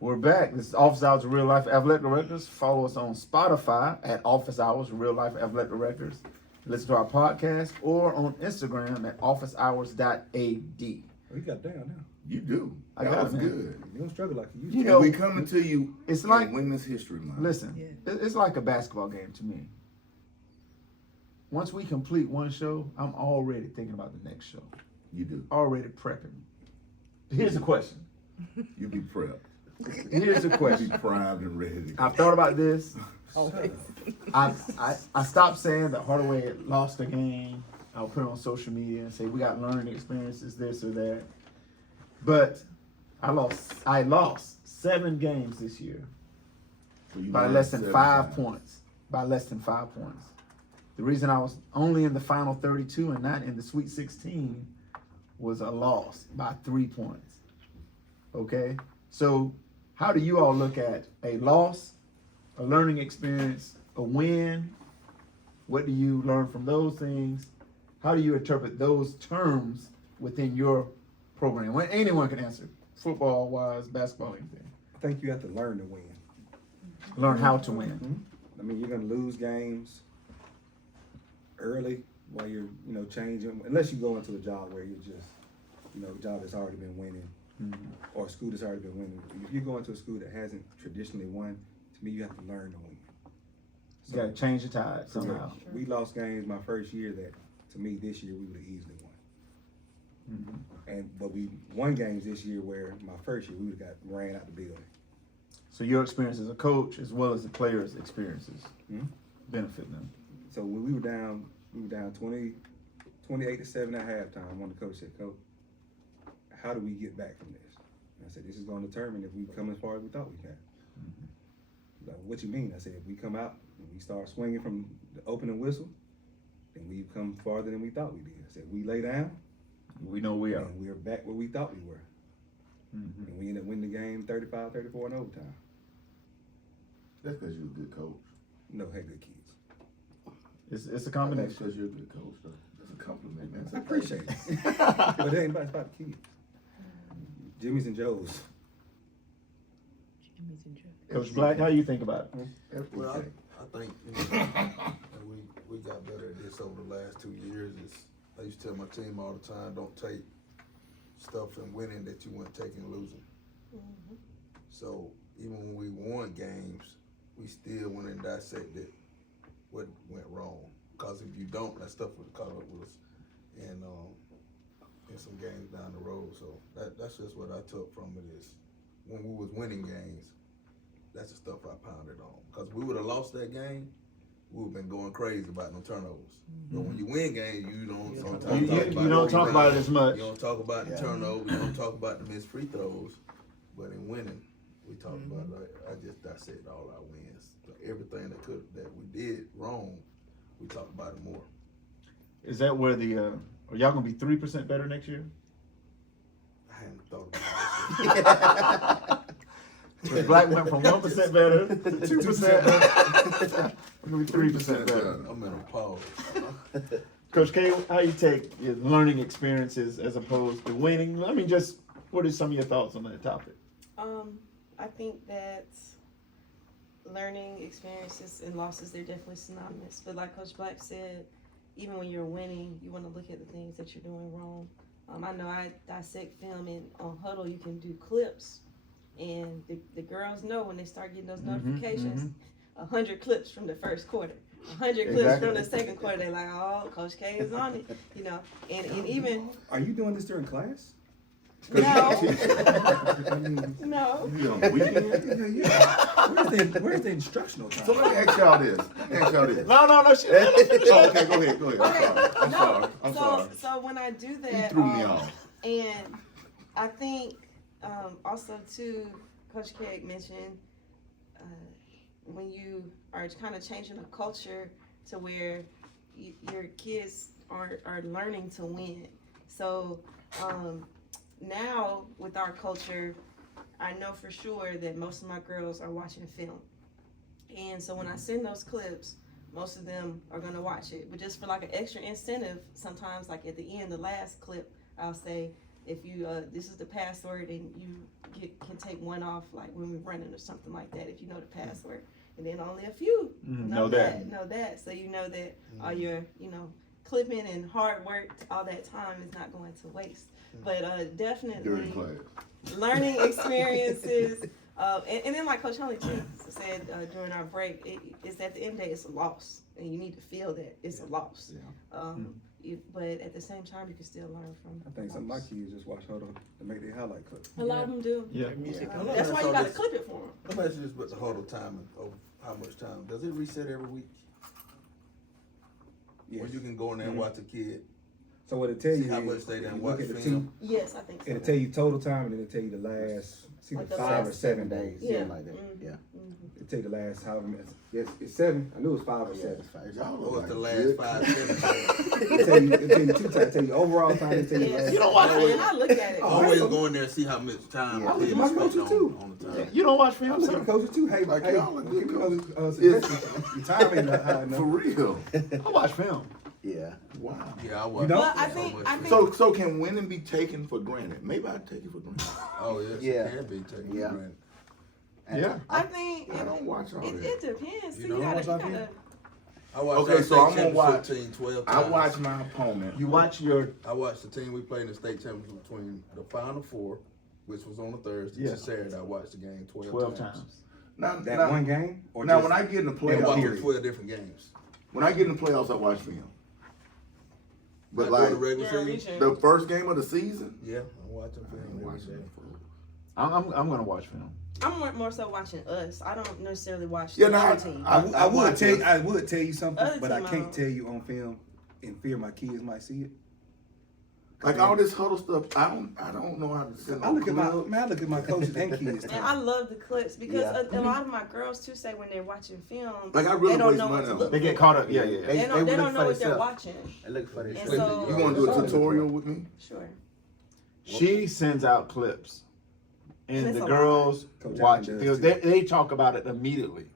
We're back. This is Office Hours of Real Life Athletic Directors. Follow us on Spotify at Office Hours Real Life Athletic Directors. Listen to our podcast or on Instagram at officehours.ad. Oh, you got down now. You do. I That got was it, man. good. You don't struggle like you used You to. know, We coming to you. it's in like- Women's History Month. Listen, Yeah. it's like a basketball game to me. Once we complete one show, I'm already thinking about the next show. You do. Already prepping. Here's the question. You be prepped. Here's the You be question. primed and ready to go. I've thought about this. Always. I stopped saying that Hardaway had lost a game. I'll put it on social media and say we got learning experiences, this or that. But I lost 7 games this year So you by learned less than 7 5 times. points. By less than 5 points. The reason I was only in the final 32 and not in the Sweet 16 was a loss by 3 points. Okay? So how do you all look at a loss, a learning experience, a win? What do you learn from those things? How do you interpret those terms within your program? When anyone can answer, football wise, basketball, anything. I think you have to learn to win. Learn how to win. I mean, you're gonna lose games early while you're, changing. Unless you go into a job where you're just, a job that's already been winning, or a school that's already been winning. If you go into a school that hasn't traditionally won, to me, you have to learn to win. You gotta change the tide somehow. We lost games my first year that, to me, this year we would have easily won. But we won games this year where my first year we would have got ran out the building. So your experience as a coach, as well as the players' experiences, Mhm. benefit them. So when we were down 28-7 at halftime. One of the coach said, "Coach, how do we get back from this?" And I said, "This is going to determine if we come as far as we thought we can." He's like, "What you mean?" I said, "If we come out and we start swinging from the opening whistle, then we've come farther than we thought we did." I said, "We lay down, We know we are. and we're back where we thought we were." And we ended up winning the game 35-34 in overtime. That's because you're a good coach. No, had good kids. It's a That's combination. because you're a good coach, though. That's a compliment, man. I appreciate it. But it ain't about, it's about the kids. Jimmy's and Joe's. Coach Black, how you think about it? Well, Everything. I think and we got better at this over the last 2 years. I used to tell my team all the time, don't take stuff from winning that you weren't taking losing. So even when we won games, we still went and dissected what went wrong. Because if you don't, that stuff would caught up with us in some games down the road. So that's just what I took from it is when we was winning games, that's the stuff I pounded on. Because we would have lost that game, we would have been going crazy about no turnovers. But when you win games, you don't sometimes You don't talk about it as much. You don't talk about the turnovers, you don't talk about the missed free throws. But in winning, we talk about I just dissect all our wins. So everything that we did wrong, we talk about it more. Is that where the are y'all gonna be 3% better next year? I hadn't thought about it. Coach Black went from 1% better to 2% better. We're gonna be 3% better. I'm in a pause. Coach K, how you take your learning experiences as opposed to winning? I mean, just what are some of your thoughts on that topic? I think that learning experiences and losses, they're definitely synonymous. But like Coach Black said, even when you're winning, you want to look at the things that you're doing wrong. I know I dissect film, and on Huddle you can do clips, and the girls know when they start getting those notifications, 100 clips from the first quarter, 100 clips from the second quarter. They're like, "Oh, Coach K is on it," and even Are you doing this during class? no, You on the weekend? Yeah. Where's the instructional time? So let me ask y'all this. No, shit. Oh, okay, go ahead. Okay, I'm sorry. I'm sorry. So when I do You that, threw me off. and I think also too, Coach K mentioned when you are kind of changing a culture to where your kids are learning to win. So now with our culture, I know for sure that most of my girls are watching film, and so when I send those clips, most of them are gonna watch it. But just for like an extra incentive, sometimes like at the end, the last clip, I'll say, if you this is the password and you can take one off, like when we're running or something like that, if you know the password. And then only a few know that. So you know that all your, clipping and hard work, all that time is not going to waste. But During definitely class. learning experiences. And then like Coach Huntley too said during our break, it's at the end of the day, it's a loss. And you need to feel that it's a loss. Yeah. But at the same time, you can still learn from. I think some of my kids just watch Huddle to make their highlight clip. A lot of them do. Yeah. That's why you got to clip it for them. Let me ask you this about the huddle time and over how much time. Does it reset every week? Yes. Or you can go in there and watch a kid, So what it tell you see how is, much they done you watch look at the film? team, Yes, I think so. it'll tell you total time, and then it'll tell you the last, it's either Like the 5 or last 7 days. Yeah. Something like that. Yeah. It'll tell you the last however many. Yes, it's 7. I knew it was 5 or 7. What was the last 5 minutes? It'll tell you 2 times. It'll tell you overall time. It'll tell you Yes. last. You don't watch And film? I look at it. Always go in there and see how much time Yeah. the kid My is spent coaches too. on the time. You don't watch I'm film, looking at sir? coaches too. Hey, Like, hey, y'all are give good me coaches. another suggestion. Your time ain't not high For enough. real. I watch film. Yeah. Wow. Yeah, I watch. know? But I think So can winning be taken for granted? Maybe I take it for granted. Oh yes, Yeah. it can be taken Yeah. for granted. And Yeah. I think I don't watch all it that. depends. You See, know you how gotta, much you I gotta. I watched Okay, our so state I'm gonna championship watch- team 12 I times. watch my opponent. You watch your I watched the team we played in the state championship between the Final Four, which was on a Thursday, Yeah. to Saturday. I watched the game 12 12 times. times. Now, That now, one game, or now just, when I get in the I playoffs, watched period. 12 different games. when I get in the playoffs, I watch film. But Not during like the regular Yeah, season, region. the first game of the season, yeah, I'm watching film. I'm every watching day. it. I'm gonna watch film. I'm more so watching us. I don't necessarily watch Yeah, the no, other team. I would watch tell us. you, I would tell you something, Other but I team I can't don't. tell you on film in fear my kids might see it. Like all this huddle stuff, I don't know how to send. I look at my coaches and kids. And I love the clips because Yeah. a lot of my girls too say when they're watching film, Like I really they don't waste know what money to on look it. They get for. caught up. Yeah. They They don't look know for what they're themselves. watching. I look for And this. so- You want to do a tutorial with me? Sure. She sends out clips, and That's the a girls Coach watch Allen it does because too. they talk about it immediately.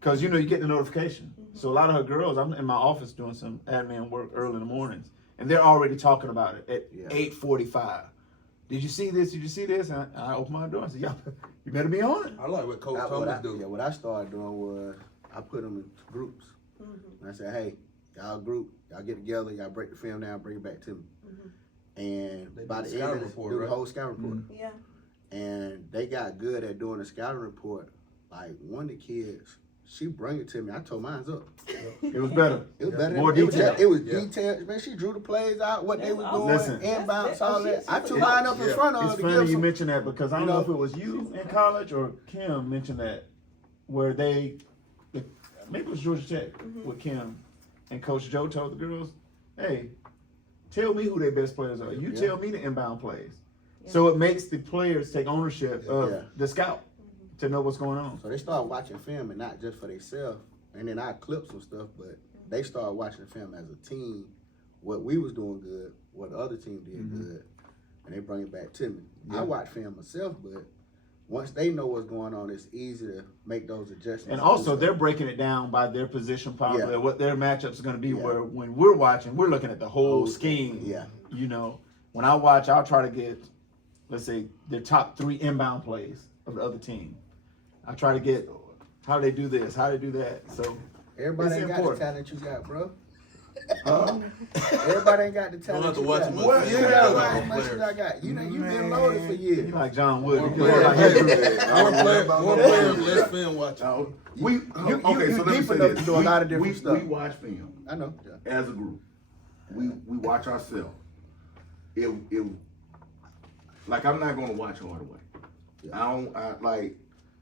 Because you get the notification. So a lot of her girls, I'm in my office doing some admin work early in the mornings, and they're already talking about it at Yeah. 8:45. Did you see this? Did you see this? And I open my door and say, "Y'all, you better be on it." I like what Coach Thomas do. What I started doing was I put them in groups. And I said, hey, y'all group, y'all get together, y'all break the film down, bring it back to me. And They by do the the end, scouting of report, do the right? whole scouting report. Yeah. And they got good at doing the scouting report. Like one of the kids, she bring it to me. I told mine's up. It was better. It was Yeah. better. More It was, detail. it was Yeah. detailed. Man, she drew the plays out, what they That's were awesome. doing, Listen. inbounds, all that. I took Yeah. mine up in Yeah. front of her It's to funny give you some. mentioned that because I don't know if it was you in college or Kim mentioned that, where maybe it was Georgia Tech with Kim, and Coach Joe told the girls, "Hey, tell me who their best players are. You Yeah. tell me the inbound plays." So it makes the players take ownership of Yeah. the scout to know what's going on. So they started watching film and not just for themselves. And then I clip some stuff, but they started watching film as a team. What we was doing good, what the other team did good, and they bring it back to me. I watch film myself, but once they know what's going on, it's easy to make those adjustments. And also, they're breaking it down by their position, probably Yeah. what their matchups are going to be. Yeah. Where when we're watching, we're looking at the whole Whole scheme. scheme, yeah. When I watch, I'll try to get, let's say, their top 3 inbound plays of the other team. I try to get how they do this, how they do that. So everybody it's ain't got important. the talent you got, bro. Everybody ain't got the talent. have to you watch got. him What? You Yeah, got like as much as I got. You've been loaded for you years. like John Wood. More You players, like his- more players, less film watching. You you deep enough to do a lot of different stuff. We watch film I know. Yeah. as a group. We watch ourselves. It like I'm not gonna watch Hardaway. I like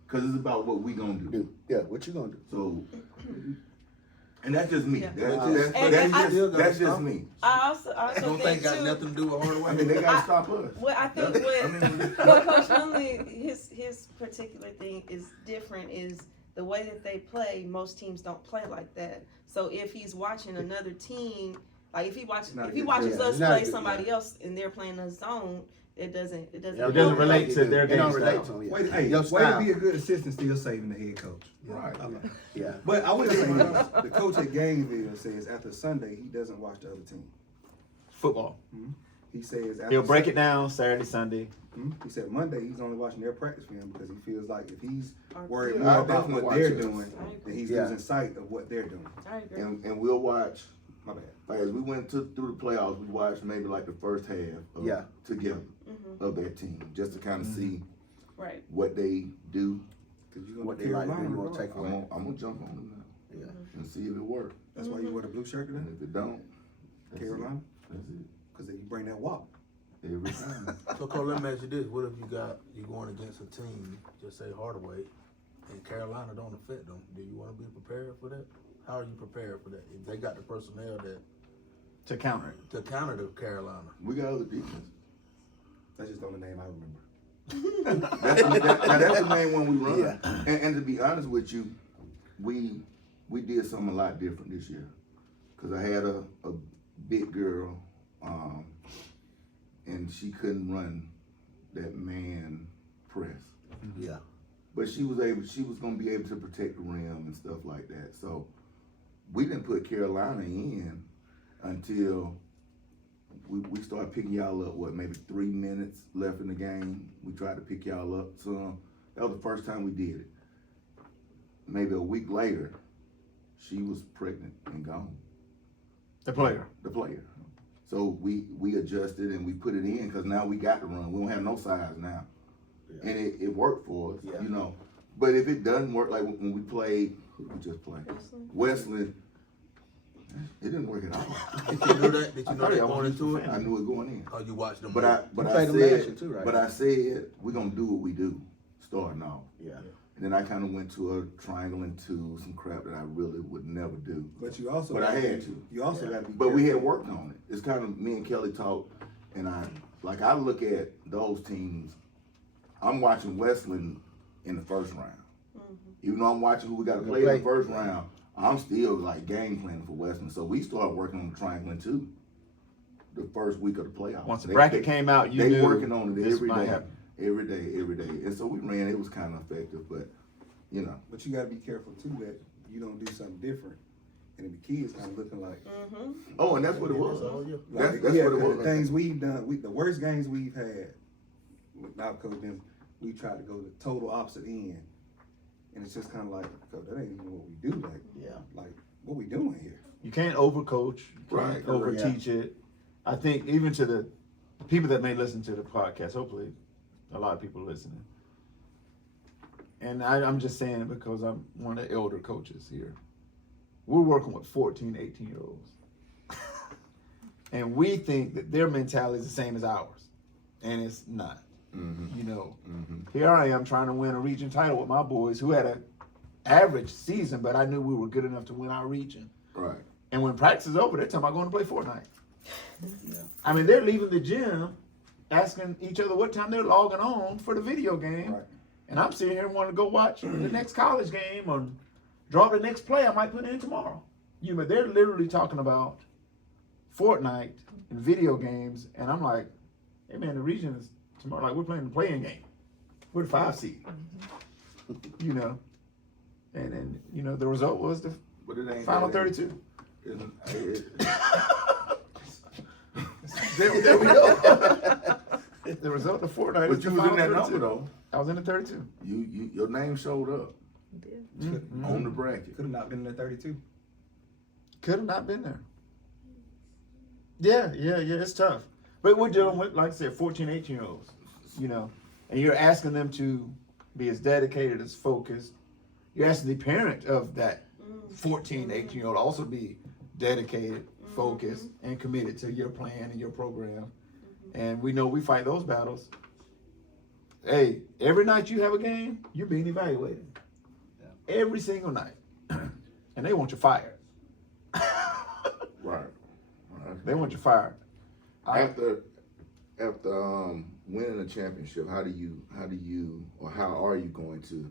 because it's about what we gonna do. Dude, yeah, what you gonna do? So, and that's just me. Yeah. That's just me. I also Don't think think got too. nothing to do with I mean, Hardaway. they gotta stop us. Well, I think I what Coach Huntley, his particular thing is different is the way that they play. Most teams don't play like that. So if he's watching another team, like if he watches us not play good, somebody else and they're playing a zone, it doesn't It doesn't relate to their They don't game relate style. to them. Way, Yeah. hey, Your way to style. be a good assistant, still saving the head coach. Right. I like it. Yeah. But I would say this, the coach at Gainesville says after Sunday he doesn't watch the other team. Football. he says after He'll break it down Saturday, Sunday. He said Monday he's only watching their practice film because he feels like if he's worried Yeah, more I'll about definitely what they're watch it. doing, then he's Yeah. losing sight of what they're doing. I agree. And we'll watch. My bad. Like as we went through the playoffs, we watched maybe like the first half of, Yeah. together of their team, just to kind of see Right. what they do. Because you're What going they to like to do, Carolina. what take away. I'm gonna jump on them now Yeah. and see if it works. That's why you wear the blue shirt today, And if it don't, that's Carolina, it. That's it. because then you bring that walk. Every time. So Cole, let me ask you this: what if you going against a team, just say Hardaway, and Carolina don't affect them? Do you want to be prepared for that? How are you prepared for that? If they got the personnel To counter it. to counter the Carolina, We got other defense. That's just the only name I remember. That's the main one we run. Yeah. And to be honest with you, we did something a lot different this year. Cause I had a big girl, and she couldn't run that man press. Yeah. But she was gonna be able to protect the rim and stuff like that. So we didn't put Carolina in until we started picking y'all up, maybe 3 minutes left in the game. We tried to pick y'all up. So that was the first time we did it. Maybe a week later, she was pregnant and gone. The player. The player. So we adjusted and we put it in because now we got to run. We don't have no size now. Yeah. And it worked for us, Yeah. you know. But if it doesn't work, like when we played, who did we just play? Westland, it didn't work at all. did you know that? Did you I know thought that y'all going wanted into to it? I knew it going in. Oh, you watched them. But You I played them last year said, too, right? but I said we're gonna do what we do, starting off. Yeah. And then I kind of went to a triangle into some crap that I really would never do. But you also But I gotta had be- to. You also Yeah. got to be But we had careful. worked on it. It's kind of me and Kelly talked, and I look at those teams. I'm watching Westland in the first round. Even though I'm watching who we got to play in the first round, I'm still like game planning for Westland. So we started working on the triangle too. The first week of the playoffs. Once the bracket came out, you they knew working on it this every might day, happen. every day. And so we ran. It was kind of effective, but you know. But you got to be careful too that you don't do something different, and then the kids kind of looking like. Oh, and that's what it was. Oh, yeah. Like, That's yeah, what it 'cause was. the things we've done, the worst games we've had without Coach Dennis, we tried to go the total opposite end, and it's just kind of like, Coach, that ain't even what we do. Like what we doing here? You can't overcoach. You can't Right. overteach it. I think even to the people that may listen to the podcast, hopefully a lot of people listening. And I'm just saying it because I'm one of the elder coaches here. We're working with 14, 18-year-olds. And we think that their mentality is the same as ours. And it's not. You know, here I am trying to win a region title with my boys who had an average season, but I knew we were good enough to win our region. Right. And when practice is over, they're talking about going to play Fortnite. Yeah. I mean, they're leaving the gym, asking each other what time they're logging on for the video game. Right. And I'm sitting here wanting to go watch the next college game or draw the next play I might put in tomorrow. You know, they're literally talking about Fortnite and video games, and I'm like, hey man, the region is tomorrow. Like we're playing the playing game. We're the 5 seed. You know, and you know the result was the But it ain't final that 32. There we go. The result of Fortnite. But is you the was in final that 32. number though. I was in the 32. Your name showed up on the bracket. Could have not been in the 32. Could have not been there. Yeah, it's tough. But we're dealing with, like I said, 14, 18-year-olds, you know, and you're asking them to be as dedicated, as focused. You're asking the parent of that 14, 18-year-old also be dedicated, focused, and committed to your plan and your program. And we know we fight those battles. Hey, every night you have a game, you're being evaluated. Every single night. And they want you fired. Right. They want you fired. After winning a championship, how are you going to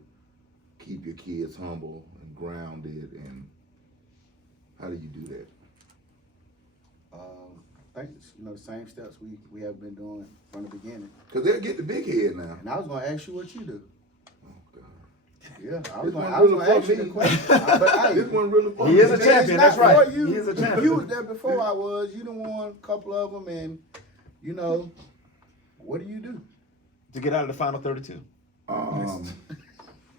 keep your kids humble and grounded, and how do you do that? I think it's, the same steps we have been doing from the beginning. Because they'll get the big head now. And I was gonna ask you what you do. Oh, God. Yeah, I This was one gonna really ask you for the me. question. But hey, This one really fun. He is a it's champion, not that's right. for you. He is a champion. You was there before I was. You done won a couple of them, and you know, what do you do? To get out of the final 32.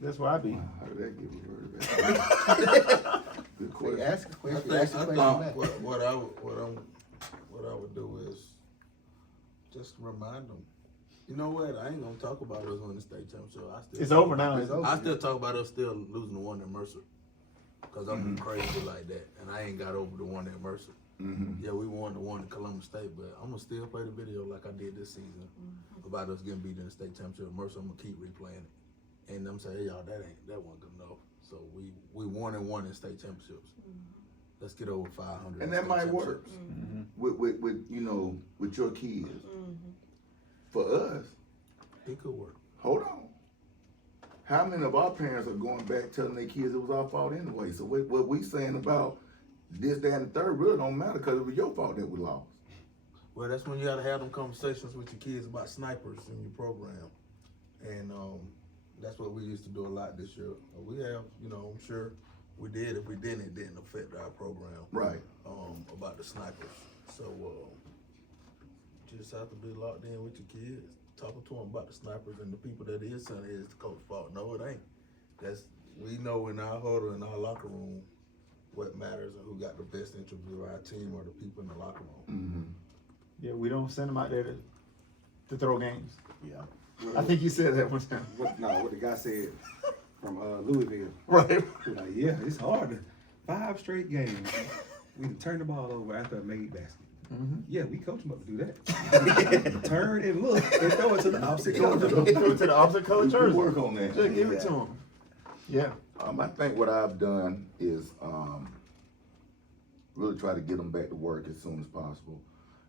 That's where I be. How did that get reverted back? Good Hey, question. ask a I question. think, Ask a I question think back. what I would do is just remind them. You know what? I ain't gonna talk about us winning the state championship. It's over now. It's over. I still talk about us still losing the one at Mercer. Cause I'm Mm-hmm. crazy like that, and I ain't got over the one at Mercer. Mm-hmm. Yeah, we won the one in Columbus State, but I'm gonna still play the video like I did this season about us getting beat in the state championship at Mercer. I'm gonna keep replaying it, and I'm saying, hey, y'all, that wasn't good enough. So we won and won in state championships. Let's get over 500. And in that state might work championships. with you know, with your kids. For us, It could work. hold on. How many of our parents are going back telling their kids it was our fault anyway? So what we saying about this, that, and the third really don't matter because it was your fault that we lost. Well, that's when you gotta have them conversations with your kids about snipers in your program, and that's what we used to do a lot this year. We have, you know, I'm sure we did. If we didn't, it didn't affect our program. Right. About the snipers. So you just have to be locked in with your kids, talking to them about the snipers and the people that is saying it's the coach's fault. No, it ain't. We know in our huddle, in our locker room, what matters and who got the best interest of our team or the people in the locker room. Mm-hmm. Yeah, we don't send them out there to throw games. Yeah. I think you said that one time. What the guy said from Louisville. Right. He was like, yeah, it's hard. 5 straight games. We can turn the ball over after a made basket. Yeah, we coach them up to do that. Turn and look and throw it to the opposite Throw color. it to the opposite color We jersey. work on that. Just give it to them. Yeah. I think what I've done is really try to get them back to work as soon as possible,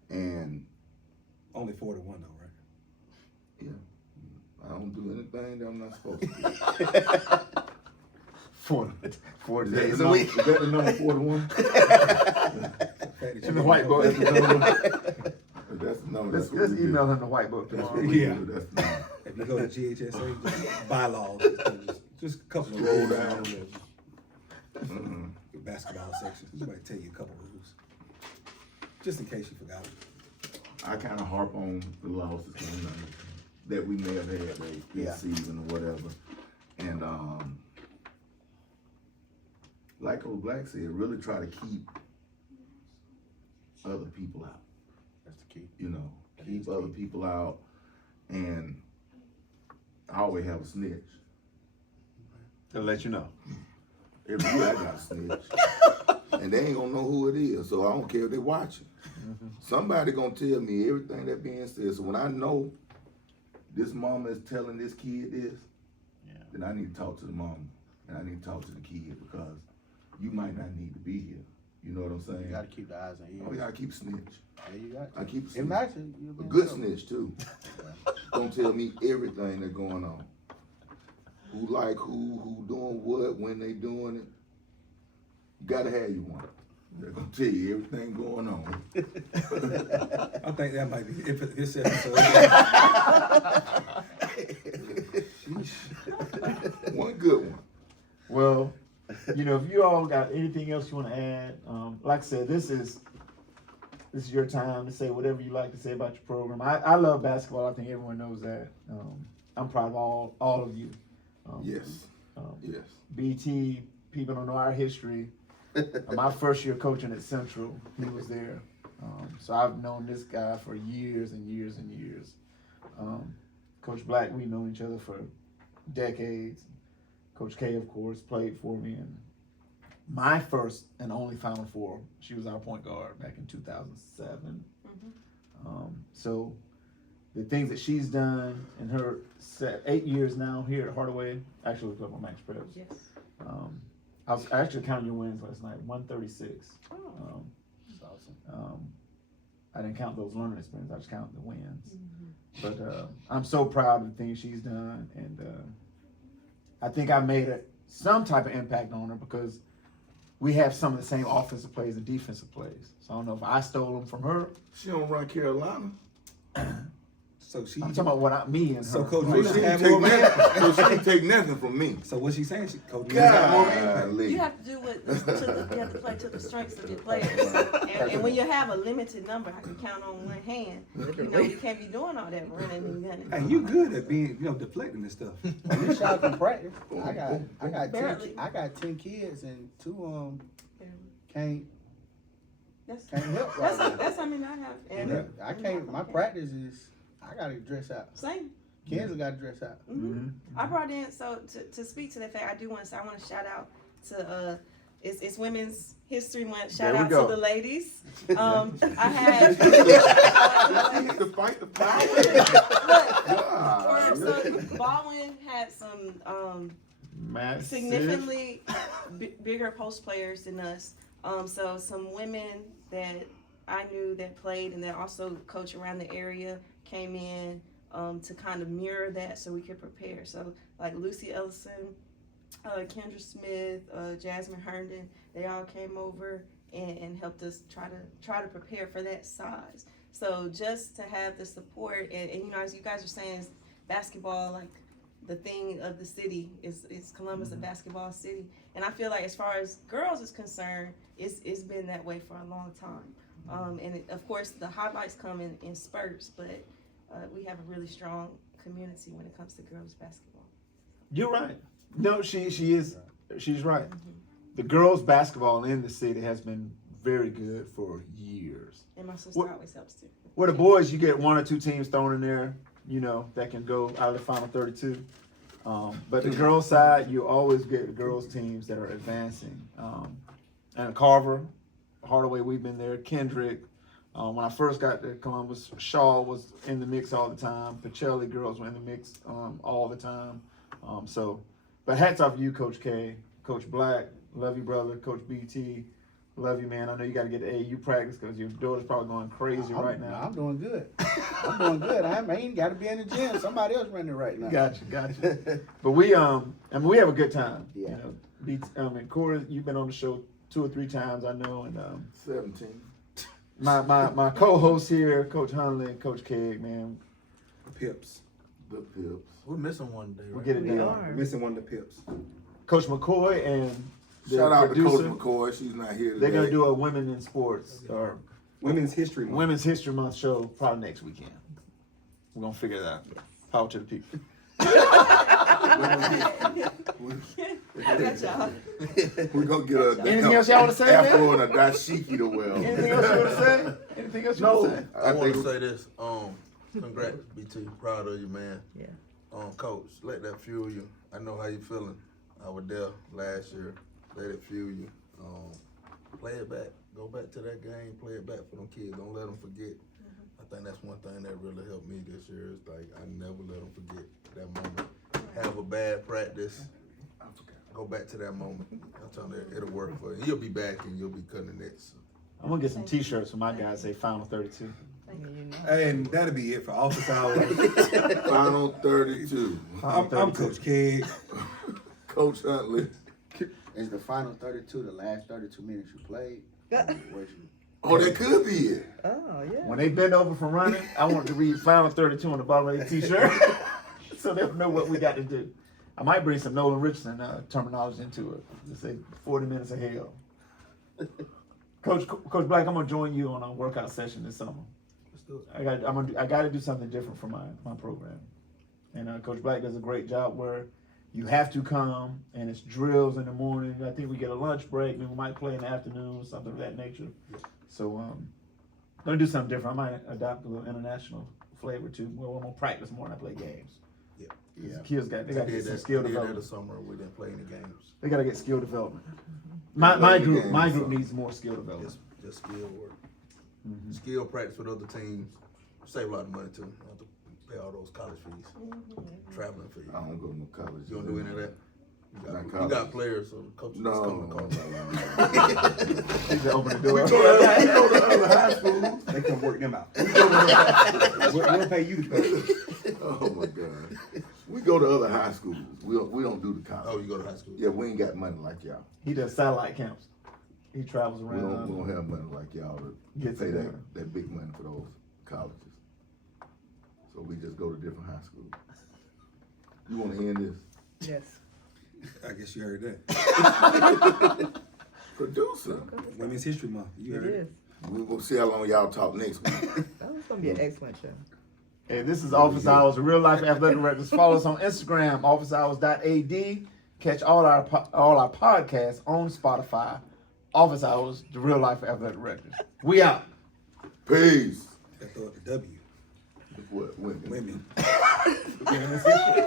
and Only 4-1 though, right? yeah, I don't do anything that I'm not supposed to do. 4 Is that days the a number, week. is that the number 41? In the white book. That's the number. That's the number. Let's That's what we do. email him the white book That's tomorrow. what we Yeah. do. That's the number. If you go to GHSA, just bylaws, just a couple of Scroll rules down. on there. Mhm. The basketball section. Somebody tell you a couple rules, just in case you forgot. I kind of harp on the losses that we may have had this season or whatever, and like old Black said, really try to keep other people out. That's the key. You know, keep other people out, and I always have a snitch. They'll let you know. Every year I got a snitch, and they ain't gonna know who it is, so I don't care if they watching. Somebody gonna tell me everything that being said. So when I know this mama is telling this kid this, then I need to talk to the mama and I need to talk to the kid because you might not need to be here. You know what I'm saying? You gotta keep the eyes and ears. Oh, yeah, I keep a snitch. Yeah, you got to. I keep a It snitch. matters. A good snitch too. Gonna tell me everything that's going on. Who like who doing what, when they doing it. You gotta have you one. They're gonna tell you everything going on. I think that might be it. This episode. One good one. Well, you know, if you all got anything else you want to add, like I said, this is your time to say whatever you like to say about your program. I love basketball. I think everyone knows that. I'm proud of all of you. Yes. Yes. BT, people don't know our history. My first year coaching at Central, he was there. So I've known this guy for years and years and years. Coach Black, we've known each other for decades. Coach K, of course, played for me. And my first and only Final Four, she was our point guard back in 2007. So the things that she's done in her 8 years now here at Hardaway, actually looked up on Max Preps. Yes. I was actually counting your wins last night, 136. That's awesome. I didn't count those learning experiences, I just counted the wins. But I'm so proud of the things she's done, and I think I made some type of impact on her because we have some of the same offensive plays and defensive plays. So I don't know if I stole them from her. She don't run Carolina. So she. I'm talking about me and her. So Coach So Williams she have didn't more take impact. nothing. So she didn't take nothing from me. So what she saying? Coach Williams got more impact. Golly. You have to do what you have to play to the strengths of your players. And when you have a limited number, I can count on one hand. You know, you can't be doing all that running and gunning. Hey, you good at being, deflecting this stuff. At least y'all can practice. I got Barely. 10 kids and 2 can't That's help right now. that's I mean I have. And I can't. My practice is I gotta dress out. same. Kids gotta dress out. Mhm. I brought in to speak to that fact. I do want to say I want to shout out to it's Women's History Month. Shout There we out go. to the ladies. I had To fight the power. so Baldwin had some Massive. significantly bigger post players than us. So some women that I knew that played and that also coach around the area came in to kind of mirror that so we could prepare. So like Lucy Ellison, Kendra Smith, Jasmine Herndon, they all came over and helped us try to prepare for that size. So just to have the support and you know, as you guys are saying, basketball, like the thing of the city is Columbus a basketball city. And I feel like as far as girls is concerned, it's been that way for a long time. Of course the highlights come in spurts, but we have a really strong community when it comes to girls basketball. You're right. No, she's right. The girls basketball in the city has been very good for years. And my sister always helps too. Where the boys, you get 1 or 2 teams thrown in there, that can go out of the final 32. But the girls side, you always get the girls teams that are advancing. And Carver, Hardaway, we've been there. Kendrick. When I first got to Columbus, Shaw was in the mix all the time. Pacelli girls were in the mix all the time. But hats off to you, Coach K, Coach Black. Love you, brother. Coach BT. Love you, man. I know you got to get to AAU practice because your daughter's probably going crazy right now. I'm doing good. I'm doing good. I ain't got to be in the gym. Somebody else running right now. Gotcha. But we we have a good time. Yeah. Corry, you've been on the show 2 or 3 times, I know, and 17. my co-host here, Coach Hunley and Coach Keg, man, Pips. The Pips. We're missing one day, we right? get it We done. are. Missing one of the Pips. Coach McCoy and the Shout out producer, to Coach McCoy. She's not here today. they're gonna do a Women in Sports or Women's History Month. Women's History Month show probably next weekend. We're gonna figure it out. Power to the people. I got y'all. We're gonna get a Anything else y'all wanna say, man? afro and a dashiki to wear. Anything else you wanna say? Anything else you wanna say? I want to say this. Congrats, BT. Proud of you, man. Yeah. Coach, let that fuel you. I know how you feeling. I was there last year. Let it fuel you. Play it back. Go back to that game. Play it back for them kids. Don't let them forget. I think that's one thing that really helped me this year. Is like I never let them forget that moment. Have a bad practice. Go back to that moment. I'm telling you, it'll work for you. You'll be back and you'll be cutting the nets. I'm gonna get some T-shirts for my guys. Say Final 32. And that'll be it for Office Hours. Final 32. I'm Coach Keg. Coach Huntley. Is the final 32 the last 32 minutes you played? Oh, that could be it. Oh, yeah. When they bend over from running, I want to read Final 32 on the bottom of their T-shirt, so they'll know what we got to do. I might bring some Nolan Richardson terminology into it. Just say 40 minutes of hell. Coach Black, I'm gonna join you on a workout session this summer. Let's do it. I got to do something different for my program. And Coach Black does a great job where you have to come and it's drills in the morning. I think we get a lunch break, then we might play in the afternoon, something of that nature. So gonna do something different. I might adopt a little international flavor too. Well, I'm gonna practice more than I play games. Yeah. Kids they gotta get some skill I did that development. this summer. We didn't play any games. They gotta get skill development. My group needs more skill development. Just skill work. Mm-hmm. Skill practice with other teams. Save a lot of money too. Don't have to pay all those college fees, traveling fees. I don't go to no college. You don't do any of that. Not You college. got players, so the coaches just come to No. call. They open the door. We go to other high schools. They can work them out. We'll pay you to pay. Oh my God. We go to other high schools. We don't do the college. Oh, you go to high school? Yeah, we ain't got money like y'all. He does satellite camps. He travels We around. don't have money like y'all to Get pay together. that big money for those colleges. So we just go to different high schools. You wanna end this? Yes. I guess you heard that. Producer. Women's History Month. You It heard it. is. We're gonna see how long y'all talk next week. That was gonna be an excellent show. Hey, this is Office Hours, the Real Life Athletic Directors. Follow us on Instagram, officehours.ad. Catch all our podcasts on Spotify. Office Hours, the Real Life Athletic Directors. We out. Peace. I thought the W. What, women? Women. Women's History.